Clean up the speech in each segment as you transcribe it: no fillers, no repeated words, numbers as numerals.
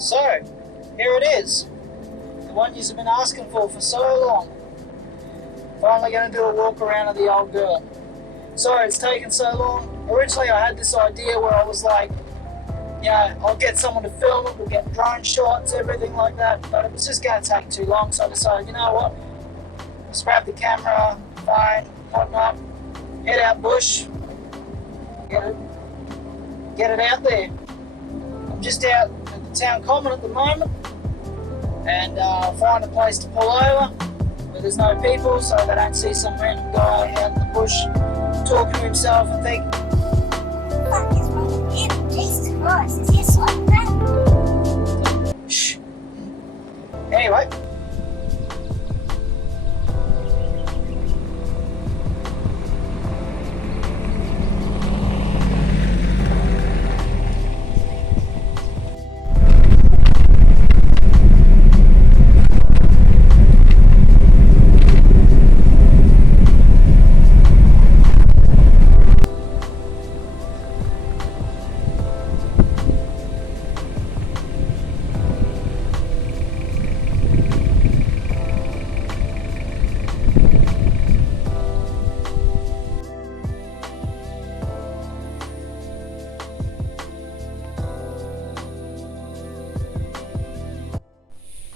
So, here it is. The one you've been asking for so long. Finally going to do a walk around of the old girl. Sorry it's taken so long. Originally I had this idea where I was like, yeah, I'll get someone to film it, we'll get drone shots, everything like that, but it was just going to take too long, so I decided, you know what, just grab the camera, phone, whatnot, head out bush, get it out there. I'm just out at the town common at the moment, and find a place to pull over where there's no people, so they don't see some random guy out in the bush talking to himself and think, what is wrong with him? Jesus Christ, is he a psychopath? shh. Anyway.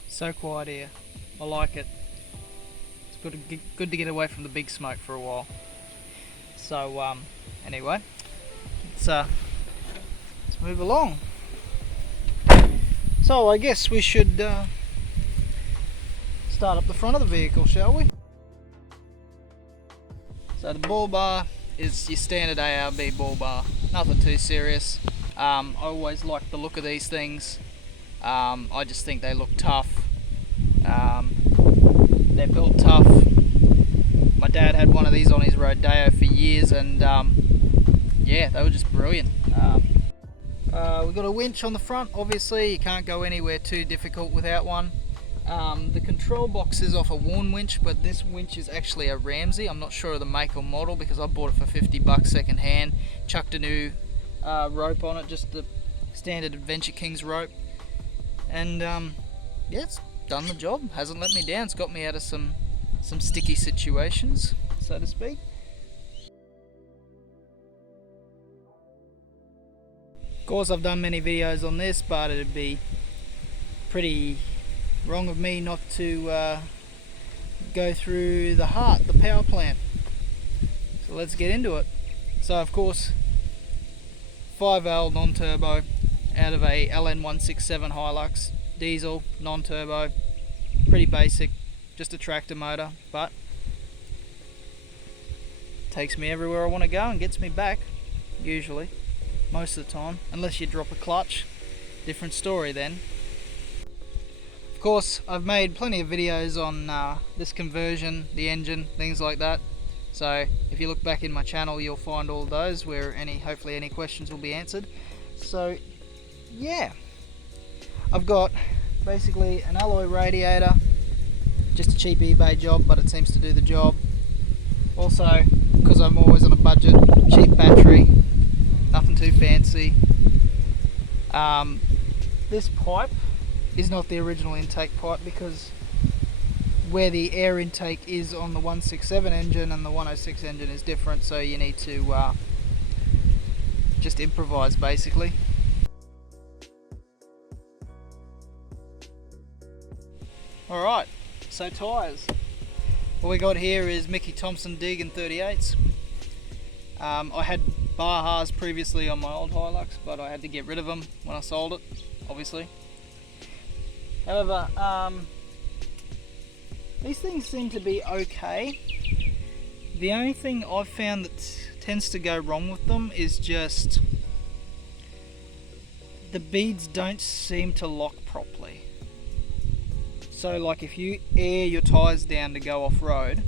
So quiet here. I like it. It's good to get away from the big smoke for a while. So anyway, let's move along. So I guess we should start up the front of the vehicle, shall we? So the bull bar is your standard ARB bull bar. Nothing too serious. I always like the look of these things. I just think they look tough. They're built tough. My dad had one of these on his Rodeo for years, and yeah, they were just brilliant. We've got a winch on the front. Obviously you can't go anywhere too difficult without one. The control box is off a Warn winch, but this winch is actually a Ramsey. I'm not sure of the make or model because I bought it for 50 bucks second hand. Chucked a new rope on it, just the standard Adventure Kings rope, and yeah, it's done the job. Hasn't let me down. It's got me out of some sticky situations, so to speak. Of course I've done many videos on this, but it'd be pretty wrong of me not to go through the heart, the power plant. So let's get into it. So of course 5L non-turbo out of a LN106 Hilux diesel, non-turbo, pretty basic, just a tractor motor, but takes me everywhere I want to go and gets me back, usually, most of the time, unless you drop a clutch, different story then. Of course I've made plenty of videos on this conversion, the engine, things like that, so if you look back in my channel you'll find all those where hopefully any questions will be answered. So yeah, I've got basically an alloy radiator, just a cheap eBay job, but it seems to do the job. Also, because I'm always on a budget, cheap battery, nothing too fancy. This pipe is not the original intake pipe because where the air intake is on the 167 engine and the 106 engine is different, so you need to just improvise basically. Alright, so tyres. What we got here is Mickey Thompson Dig in 38s. I had Bahas previously on my old Hilux, but I had to get rid of them when I sold it, obviously. However, these things seem to be okay. The only thing I've found that tends to go wrong with them is just the beads don't seem to lock properly. So like if you air your tyres down to go off-road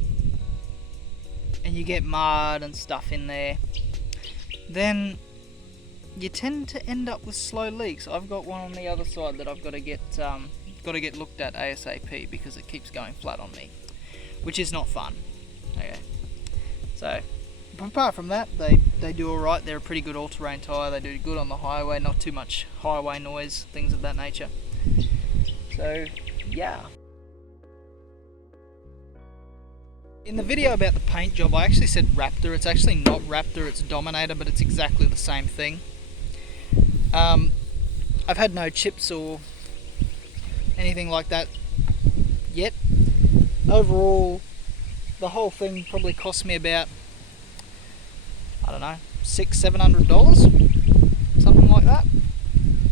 and you get mud and stuff in there, then you tend to end up with slow leaks. I've got one on the other side that I've got to get looked at ASAP because it keeps going flat on me, which is not fun. Okay, so apart from that, they do alright. They're a pretty good all-terrain tyre. They do good on the highway, not too much highway noise, things of that nature. So, yeah. In the video about the paint job, I actually said Raptor. It's actually not Raptor, it's Dominator, but it's exactly the same thing. I've had no chips or anything like that yet. Overall, the whole thing probably cost me about, I don't know, $600-700, something like that.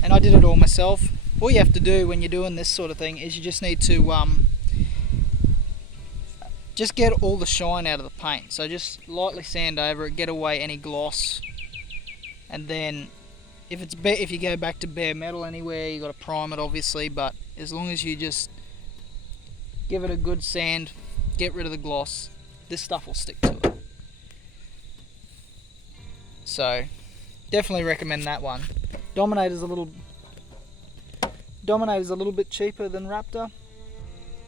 And I did it all myself. All you have to do when you're doing this sort of thing is you just need to just get all the shine out of the paint. So just lightly sand over it, get away any gloss, and then if you go back to bare metal anywhere, you got to prime it obviously, but as long as you just give it a good sand, get rid of the gloss, this stuff will stick to it. So definitely recommend that one. Dominator's a little bit cheaper than Raptor.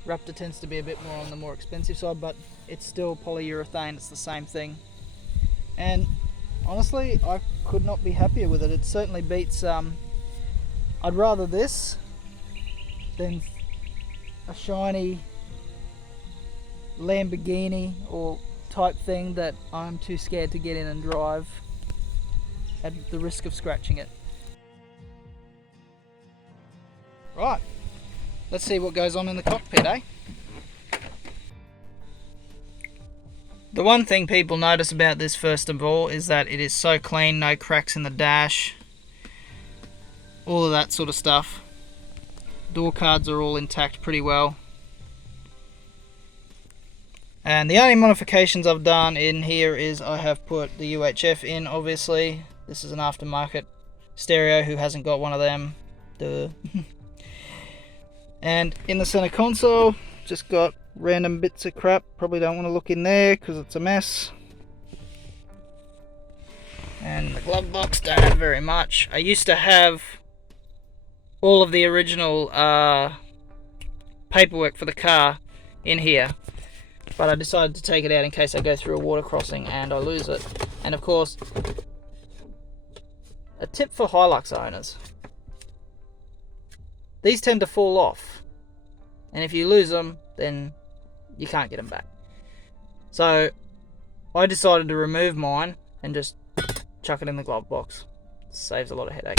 Raptor tends to be a bit more on the more expensive side, but it's still polyurethane, it's the same thing. And honestly, I could not be happier with it. It certainly beats, I'd rather this than a shiny Lamborghini or type thing that I'm too scared to get in and drive at the risk of scratching it. Right, let's see what goes on in the cockpit, eh? The one thing people notice about this first of all is that it is so clean, no cracks in the dash, all of that sort of stuff. Door cards are all intact pretty well. And the only modifications I've done in here is I have put the UHF in, obviously. This is an aftermarket stereo, who hasn't got one of them? Duh. And in the center console, just got random bits of crap. Probably don't want to look in there because it's a mess. And the glove box, don't have very much. I used to have all of the original paperwork for the car in here, but I decided to take it out in case I go through a water crossing and I lose it. And of course, a tip for Hilux owners: these tend to fall off, and if you lose them, then you can't get them back. So I decided to remove mine and just chuck it in the glove box. Saves a lot of headache.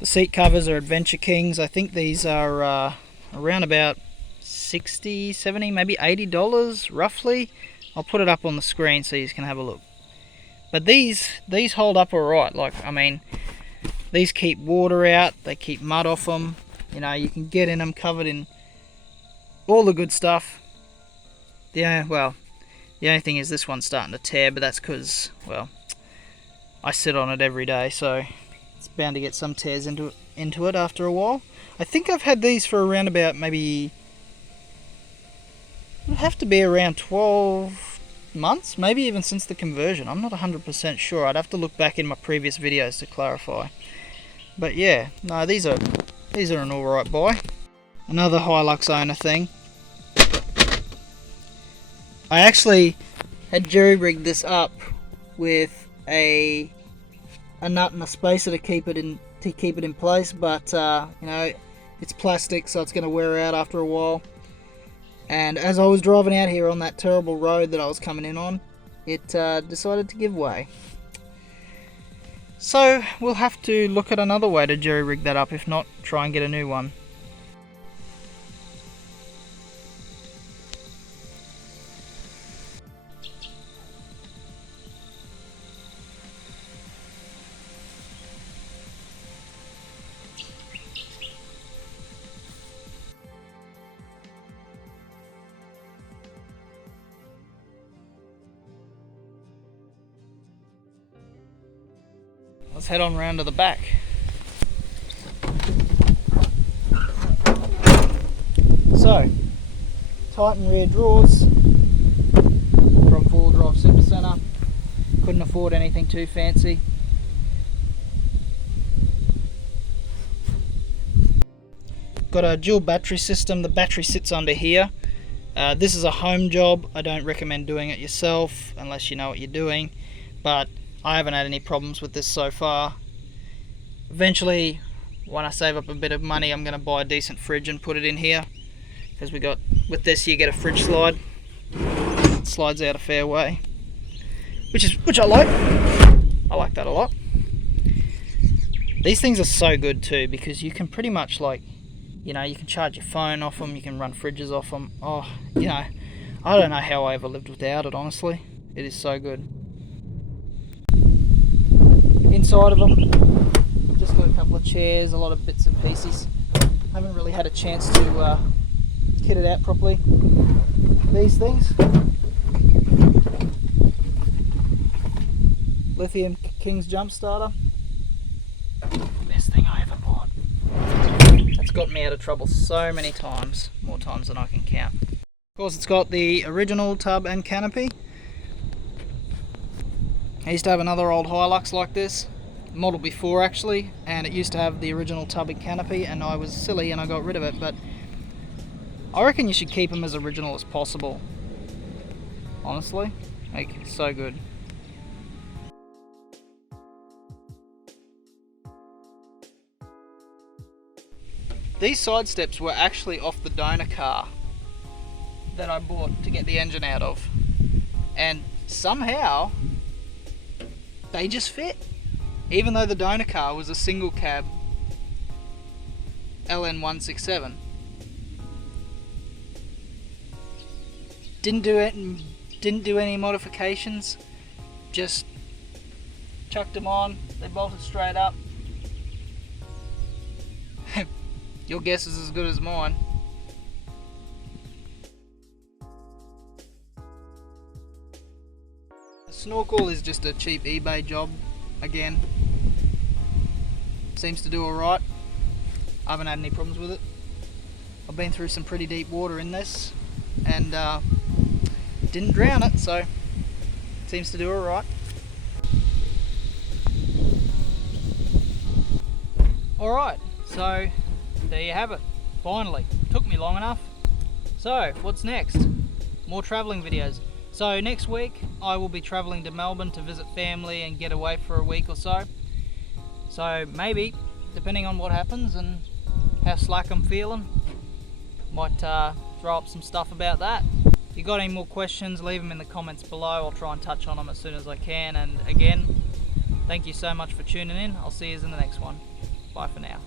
The seat covers are Adventure Kings. I think these are around about 60, 70, maybe $80 roughly. I'll put it up on the screen so you can have a look. But these hold up alright. Like, I mean, these keep water out, they keep mud off them. You know, you can get in them covered in all the good stuff. The only thing is this one's starting to tear, but that's because, well, I sit on it every day, so it's bound to get some tears into it after a while. I think I've had these for around about maybe, it would have to be around 12 months, maybe even since the conversion. I'm not 100% sure. I'd have to look back in my previous videos to clarify. But yeah, no, these are an alright buy. Another Hilux owner thing. I actually had jerry-rigged this up with a nut and a spacer to keep it in place, but you know, it's plastic, so it's going to wear out after a while. And as I was driving out here on that terrible road that I was coming in on, it decided to give way. So we'll have to look at another way to jerry-rig that up. If not, try and get a new one. Let's head on round to the back. So, Titan rear drawers from 4-wheel drive Super Centre. Couldn't afford anything too fancy. Got a dual battery system. The battery sits under here. This is a home job. I don't recommend doing it yourself unless you know what you're doing, but I haven't had any problems with this so far. Eventually, when I save up a bit of money, I'm going to buy a decent fridge and put it in here, because with this you get a fridge slide. It slides out a fair way, which I like. I like that a lot. These things are so good too, because you can pretty much, like, you know, you can charge your phone off them, you can run fridges off them. Oh, you know, I don't know how I ever lived without it, honestly. It is so good. Inside of them, just got a couple of chairs, a lot of bits and pieces. Haven't really had a chance to kit it out properly. These things. Lithium King's jump starter. Best thing I ever bought. That's got me out of trouble so many times, more times than I can count. Of course, it's got the original tub and canopy. I used to have another old Hilux like this, model before actually, and it used to have the original tub and canopy, and I was silly and I got rid of it, but I reckon you should keep them as original as possible. Honestly, like, so good. These side steps were actually off the donor car that I bought to get the engine out of, and somehow they just fit, even though the donor car was a single cab LN106. Didn't do any modifications, just chucked them on, they bolted straight up. Your guess is as good as mine. The snorkel is just a cheap eBay job again. Seems to do alright. I haven't had any problems with it. I've been through some pretty deep water in this and didn't drown it, so it seems to do alright. Alright, so there you have it. Finally, took me long enough. So what's next? More travelling videos. So next week I will be travelling to Melbourne to visit family and get away for a week or so. So maybe, depending on what happens and how slack I'm feeling, might throw up some stuff about that. If you got any more questions, leave them in the comments below. I'll try and touch on them as soon as I can. And again, thank you so much for tuning in. I'll see you in the next one. Bye for now.